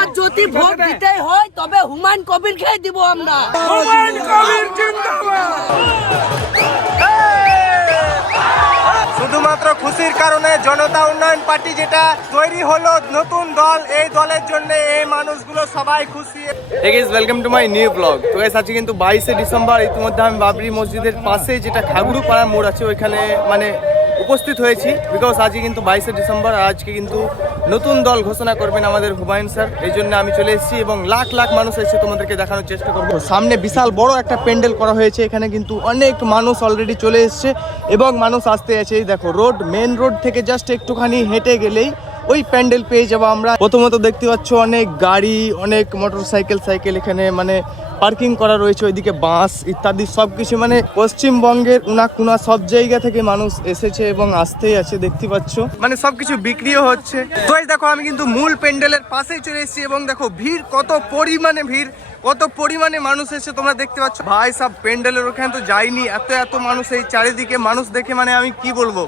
আর যদি ভোট দিতে হয় তবে হুমায়ুন কবিরকে দিব আমরা। শুধুমাত্র খুশির কারণে জনতা উন্নয়ন পার্টি যেটা তৈরি হলো নতুন দল, এই দলের জন্য এই মানুষগুলো সবাই খুশি। Hey guys, welcome to my new vlog. তো guys আজকে কিন্তু 22শে ডিসেম্বর, ইতিমধ্যে আমি বাবরি মসজিদের পাশে যেটা খাগড়ু পাড়া মোড় আছে ওইখানে উপস্থিত হয়েছি। বিকজ আজকে কিন্তু 22শে ডিসেম্বর, আর আজকে কিন্তু নতুন দল ঘোষণা করবেন আমাদের হুমায়ুন স্যার। এই জন্য আমি চলে এসেছি এবং লাখ লাখ মানুষ এসে তোমাদেরকে দেখানোর চেষ্টা করবো। সামনে বিশাল বড় একটা প্যান্ডেল করা হয়েছে, এখানে কিন্তু অনেক মানুষ অলরেডি চলে এসছে এবং মানুষ আসতে আছে। এই দেখো রোড, মেন রোড থেকে জাস্ট একটুখানি হেঁটে গেলেই ওই প্যান্ডেল পেয়ে যাবো আমরা। প্রথমত দেখতে পাচ্ছ অনেক গাড়ি, অনেক মোটর সাইকেল এখানে পার্কিং করা রয়েছে, ওইদিকে বাস ইত্যাদি সবকিছু পশ্চিমবঙ্গের উনাকুনা সব জায়গা থেকে মানুষ এসেছে এবং আসতেই আছে, দেখতে পাচ্ছ সবকিছু বিক্রিও হচ্ছে। তো এই দেখো আমি কিন্তু মূল প্যান্ডেলের পাশেই চলে এসেছি এবং দেখো ভিড়, কত পরিমাণে মানুষ এসেছে তোমরা দেখতে পাচ্ছ। ভাই সব প্যান্ডেলের ওখানে তো যাইনি, এত মানুষ, এই চারিদিকে মানুষ দেখে আমি কি বলবো,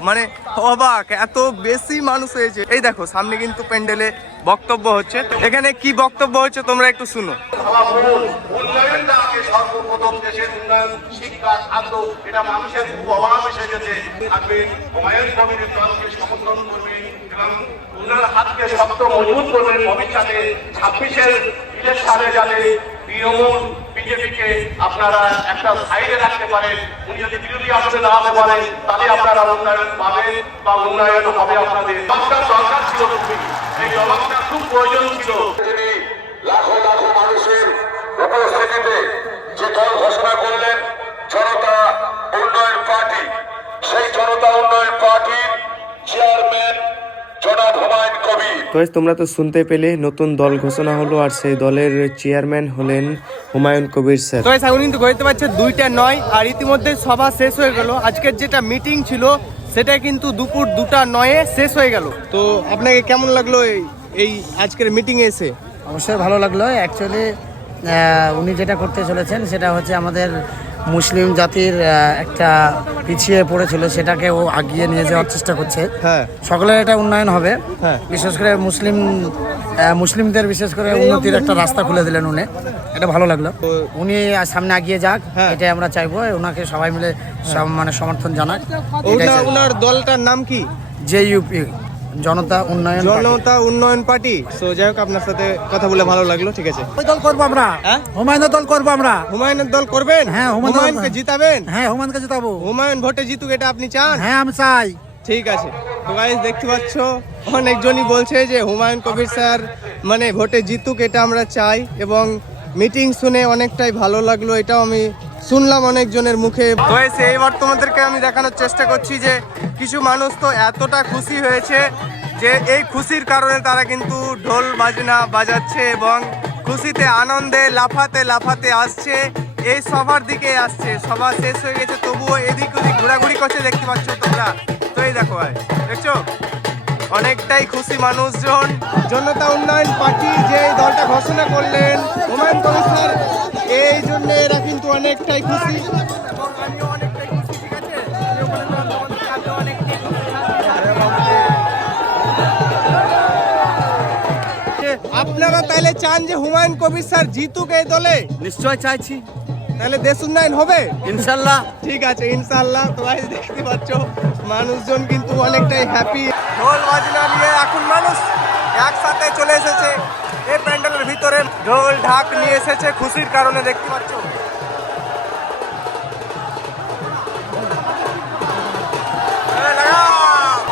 অবাক, এত বেশি মানুষ হয়েছে। এই দেখো সামনে কিন্তু প্যান্ডেলে বক্তব্য হচ্ছে, এখানে কি বক্তব্য হচ্ছে তোমরা একটু শুনো। সর্বপ্রথম দেশের উন্নয়ন, শিক্ষা, খাদ্য, এটা মানুষের খুব অভাব এসে গেছে। থাকবেন হুমায়ুন কবিরের দলকে সমর্থন করবেন এবং উনার হাতকে শক্ত মজবুত করবেন। ভবিষ্যতে 26-এর ইলেকশনে যাতে তৃণমূল বিজেপিকে আপনারা একটা সাইডে রাখতে পারেন। উনি যদি বিরোধী আসনে দাঁড়াতে পারেন তাহলে আপনারা উন্নয়ন পাবেন বা উন্নয়ন হবে। আপনাদের দরকার ছিল, এই জবাবটা খুব প্রয়োজন ছিল। তিনি লাখো লাখো মানুষের উপস্থিতিতে যে দল ঘোষণা করলেন জনতা উন্নয়ন পার্টি, সেই জনতা উন্নয়ন পার্টির চেয়ারম্যান জনাব হুমায়ুন কবির। তো তোমরা তো শুনতে পেলে, নতুন দল ঘোষণা হলো আর সেই দলের চেয়ারম্যান হলেন হুমায়ুন কবির স্যার। তো এখন কিন্তু বলতে পারছে 2টা 9, আর ইতিমধ্যে সভা শেষ হয়ে গেল। আজকের যেটা মিটিং ছিল সেটা কিন্তু দুপুর 2টা 9-এ শেষ হয়ে গেল। তো আপনাকে কেমন লাগলো এই আজকের মিটিংয়ে এসে? অবশ্যই ভালো লাগলো। অ্যাকচুয়ালি উনি যেটা করতে চলেছেন সেটা হচ্ছে আমাদের মুসলিম জাতির একটা পিছিয়ে পড়েছিল, সেটাকে ও আগিয়ে নিয়ে যাওয়ার চেষ্টা করছে। হ্যাঁ, সকলের এটা উন্নয়ন হবে। হ্যাঁ, বিশেষ করে মুসলিমদের বিশেষ করে উন্নতির একটা রাস্তা খুলে দিলেন উনি, এটা ভালো লাগলো। উনি সামনে আগিয়ে যাক, এটাই আমরা চাইবো। ওনাকে সবাই মিলে সমর্থন জানাক। ওনার দলটার নাম কি? JUP, জনতা উন্নয়ন পার্টি। সো যাই হোক, আপনার সাথে কথা বলে ভালো লাগলো। ঠিক আছে, দল করবো আমরা, হুমায়ুনের দল করবো আমরা। হুমায়ুনের দল করবেন? হ্যাঁ, হুমায়ুনকে জিতাবেন? হ্যাঁ, হুমায়ুনকে জিতাবো। হুমায়ুন ভোটে জিতুক, এটা আপনি চান? হ্যাঁ, আমি চাই। ঠিক আছে। তো গাইস দেখতে পাচ্ছ অনেকজনই বলছে যে হুমায়ুন কবির স্যার ভোটে জিতুক, এটা আমরা চাই। এবং মিটিং শুনে অনেকটাই ভালো লাগলো, এটাও আমি শুনলাম অনেকজনের মুখে। তো এইবার তোমাদেরকে আমি দেখানোর চেষ্টা করছি যে কিছু মানুষ তো এতটা খুশি হয়েছে যে এই খুশির কারণে তারা কিন্তু ঢোল বাজনা বাজাচ্ছে এবং খুশিতে আনন্দে লাফাতে আসছে, এই সভার দিকে আসছে। সভা শেষ হয়ে গেছে, তবুও এদিক ওদিক ঘোরাঘুরি করছে, দেখতে পাচ্ছ তোমরা। তো এই দেখো ভাই, দেখছো অনেকটাই খুশি মানুষজন। জনতা উন্নয়ন পার্টি যে দলটা ঘোষণা করলেন হুমায়ুন কবির স্যার, এই জন্য এরা কিন্তু অনেকটাই খুশি। আপনারা তাহলে চান যে হুমায়ুন কবির স্যার জিতুক এই দলে? নিশ্চয় চাইছি। তাহলে দেশ উন্নয়ন হবে ইনশাল্লাহ। ঠিক আছে, ইনশাল্লাহ। তো ভাই দেখতে পাচ্ছ মানুষজন কিন্তু অনেকটাই হ্যাপি। ঢোল বাজনা নিয়ে এখন মানুষ একসাথে চলে এসেছে এই প্যান্ডেলের ভিতরে, ঢোল ঢাক নিয়ে এসেছে খুশির কারণে, দেখতে পাচ্ছ।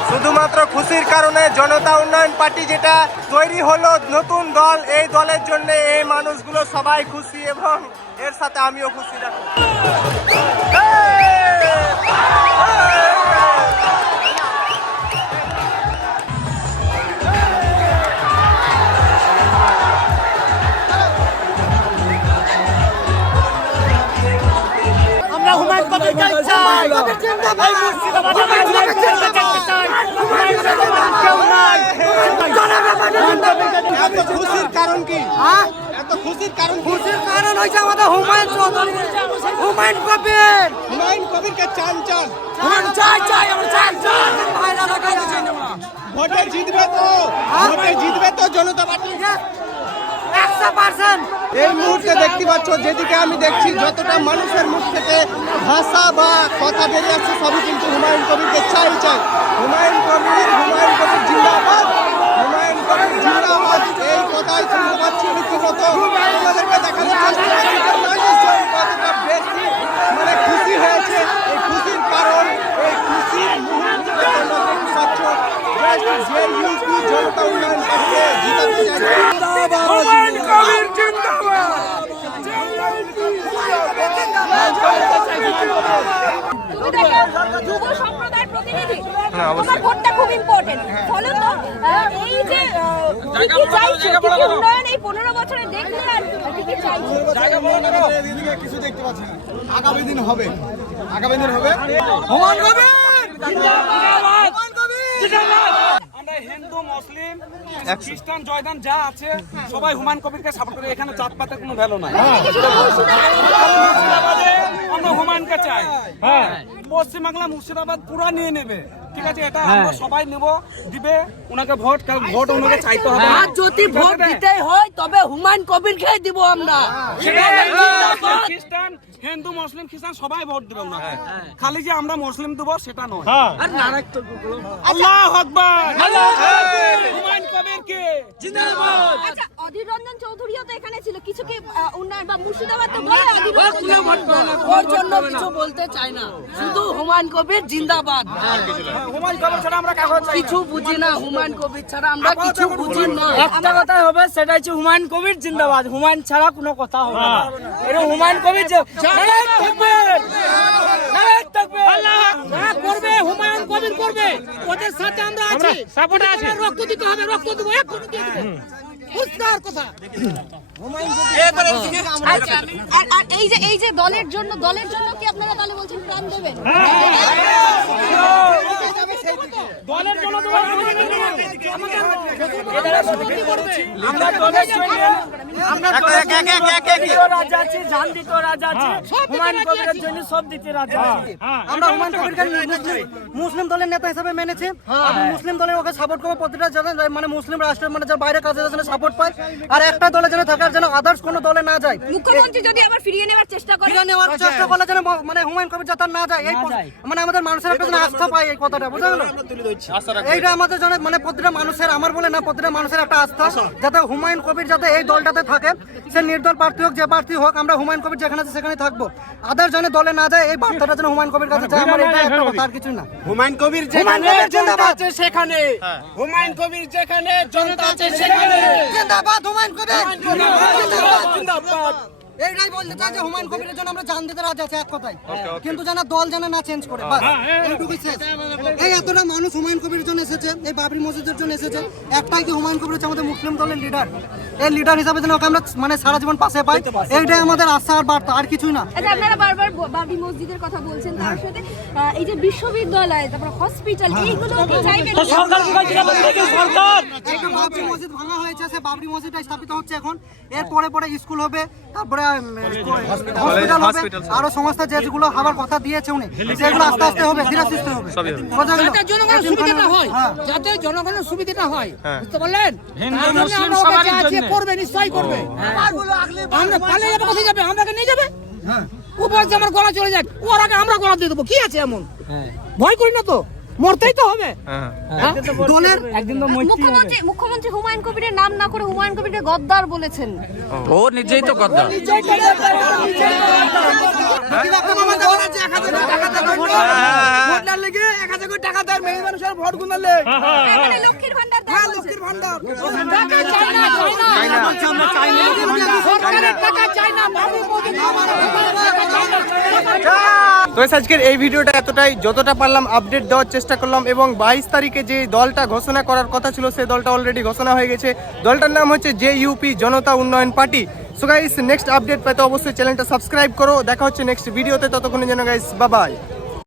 শুধুমাত্র খুশির কারণে জনতা উন্নয়ন পার্টি যেটা তৈরি হলো নতুন দল, এই দলের জন্য এই মানুষগুলো সবাই খুশি এবং এর সাথে আমিও খুশি। দেখো আমরা হুমায়ুন কবিরকে চাই। এত খুশির কারণ কি? এত খুশি খুশির কারণ কি? খুশির কারণ হচ্ছে আমাদের হুমায়ুন চৌধুরী, হুমায়ুন কবির। হুমায়ুন কবিরকে চান চাই আমরা চাই ভাইরা লাগাইতে চাই না আমরা। ভোটে জিতবে তো? ভোটে জিতবে তো জনতা পার্টি? 100%। এই মুহূর্তে দেখতে পাচ্ছ, যেদিকে আমি দেখছি যতটা মানুষের মুখ থেকে ভাষা বা কথা বেরিয়ে আসছে সবই কিন্তু হুমায়ুন কবিরকে চাই। হুমায়ুন কবির জিন্দাবাদ, হুমায়ুন কবির জিন্দাবাদ, এই কথাই শুনতে পাচ্ছি রীতিমতো। আমাদেরকে দেখানোর চেষ্টা করছি যে মানুষজন কতটা বেশি মানে খুশি হয়েছে। এই খুশির কারণ, এই খুশির মুহূর্তে তোমরা দেখতে পাচ্ছ যে ইউপি জনতা উন্নয়ন পার্টিকে জিতাতে চাইছে। হুমায়ুন কবির জিন্দাবাদ। যুব সম্প্রদায়ের প্রতিনিধি, তোমার ভোটটা খুব ইম্পর্টেন্ট। ফলত এই যে কি কি চাইছো, কি কি উন্নয়ন এই 15 বছরে দেখলে আর কি কি চাইছো? কিছু দেখতে পাচ্ছি না। আগামী দিন হবে। হুমায়ুন কবির জিন্দাবাদ। আমরা হিন্দু, মুসলিম, খ্রিস্টান, জয়দান যা আছে সবাই হুমায়ুন কবিরকে সাপোর্ট করি। এখানে জাতপাতের কোনো ভ্যালু নাই। মুর্শিদাবাদে আমরা হুমায়ুনকে চাই। পশ্চিমবাংলা মুর্শিদাবাদ পুরা নিয়ে নেবে, ঠিক আছে? এটা আমরা সবাই নেব, দিবে ওনাকে ভোট, কারণ ভোট ওনাকে চাইতে হবে। আর যদি ভোট দিতেই হয় তবে হুমায়ুন কবিরকে দিব আমরা। খ্রিস্টান, হিন্দু, মুসলিম, খ্রিস্টান সবাই ভোট দিবে ওনাকে। খালি যে আমরা মুসলিম দেবো সেটা নয়। আল্লাহু আকবার, হুমায়ুন কবিরকে জিন্দাবাদ। আচ্ছা, অধীর রঞ্জন চৌধুরীও তো এখানে ছিল, কিছু কি উন্নয়ন বা মুর্শিদাবাদ তো বলে অধীর রঞ্জন ওর জন্য কিছু বলতে চাই না, শুধু হুমায়ুন কবির জিন্দাবাদ। হুমায়ুন কবির ছাড়া আমরা কাগজ চাই কিছু বুঝি না, হুমায়ুন কবির ছাড়া আমরা কিছু বুঝি না। একটা কথাই হবে, সেটা হচ্ছে হুমায়ুন কবির জিন্দাবাদ। হুমায়ুন ছাড়া কোনো কথা হবে না। এটা হুমায়ুন কবির করবে, হুমায়ুন কবির করবে, ওদের সাথে আমরা আছি, সাপোর্টে আছি। রক্ত দিতে হবে, রক্ত দেবো, এক্ষুনি দিয়ে দেবো। পরিষ্কার কথা। আচ্ছা, আর এই যে দলের জন্য কি আপনারা তাহলে বলছেন প্ল্যান দেবেন? দলের জন্য আমরা দলের জন্য আমরা রাজা আছি, জান দিতে রাজা আছি, হুমায়ুন কবিরের জন্য সব দিতে রাজা আছি। আমরা হুমায়ুন কবিরকে মুসলিম দলের নেতা হিসেবে মেনেছি। আমি মুসলিম দলের ওকে সাপোর্ট করবো। প্রতিটা মানে মুসলিম রাষ্ট্রের মানে যারা বাইরে কাজে যেন সাপোর্ট পায়, আর একটা দলে যেন থাকার যেন আদার্স কোনো দলে না যায়। মুখ্যমন্ত্রী যদি আবার ফিরিয়ে নেওয়ার চেষ্টা করে, ফিরিয়ে নেওয়ার চেষ্টা করলে যেন মানে হুমায়ুন কবির যাতে না যায়, এই মানে আমাদের মানুষের একটা যেন আস্থা পায়, এই কথাটা বুঝা গেল? এইটা আমাদের জন্য মানে প্রতিটা মানুষের, আমার বলে না, প্রতিটা মানুষের একটা আস্থা যাতে হুমায়ুন কবির যাতে এই দলটাতে থাকে। সে নির্দল প্রার্থী হোক, যে প্রার্থী হোক, আমরা হুমায়ুন কবির যেখানে আছে সেখানে থাকবো। আদার জন্য দলে না যায়, এই বার্তাটা যেন হুমায়ুন কবির কাছে যায়। আমার এটা একটা কথা, আর কিছু না। হুমায়ুন কবির জনতা আছে সেখানে, হুমায়ুন কবির যেখানে, জনতা আছে সেখানে। জিন্দাবাদ হুমায়ুন কবির, জিন্দাবাদ। এইটাই বলতে চাই যে হুমায়ুন কবিরের জন্য আমরা জান দিতে রাজি আছি, এক কথায়। কিন্তু যেন দল যেন না চেঞ্জ করে, বাস এইটুকুই শেষ। এই এতটা মানুষ হুমায়ুন কবিরের জন্য এসেছে, এই বাবরি মসজিদের জন্য এসেছে, একটাই কি হুমায়ুন কবির হচ্ছে আমাদের মুসলিম দলের লিডার। এই লিডার হিসাবে যেন ওকে আমরা মানে সারা জীবন পাশে পাই, এইটাই আমাদের আশা আর বার্তা, আর কিছুই না। আচ্ছা, আপনারা বারবার বাবরি মসজিদের কথা বলছেন, তার সাথে এই যে বিশ্ববিদ্যালয়, তারপর হসপিটাল, এইগুলো কি চাইবেন? একটা বাবরি মসজিদ ভাঙা হয়েছে, সে বাবরি মসজিদটা স্থাপিত হচ্ছে এখন। এর পরে স্কুল হবে, তারপরে হসপিটাল হবে, আরো সমস্ত যেগুলো হওয়ার কথা দিয়েছে উনি, সেগুলো আস্তে আস্তে হবে, ধীরে সুস্থে হবে, যাতে জনগণের সুবিধাটা হয়, যাতে জনগণের সুবিধাটা হয়, বুঝতে পারলেন? করবে, নিশ্চয়ই করবে। আমরা পালিয়ে যাবো, কোথায় যাবে? আমাকে নিয়ে যাবে, উপর যে আমার গলা চলে যায়, ওর আগে আমরা গলা দিয়ে দেবো। কি আছে এমন? ভয় করি না তো, মরতেই তো হবে। দলের একদিন তো মুখ্যমন্ত্রী হুমায়ুন কবিরের নাম না করে হুমায়ুন কবিরকে গদ্দার বলেছেন। ও নিজেই তো কথা। লক্ষ্মীর ভান্ডার, লক্ষ্মীর ভান্ডার। তো আজকের এই ভিডিওটা এতটাই, যতটা পারলাম আপডেট দেওয়ার চেষ্টা করলাম। এবং 22 তারিখে যে দলটা ঘোষণা করার কথা ছিল, সেই দলটা অলরেডি ঘোষণা হয়ে গেছে। দলটার নাম হচ্ছে JUP জনতা উন্নয়ন party. So guys, next update পেতে অবশ্যই চ্যানেলটা সাবস্ক্রাইব করো। দেখা হচ্ছে নেক্সট ভিডিওতে, ততক্ষণের জন্য গাইস বাই বাই।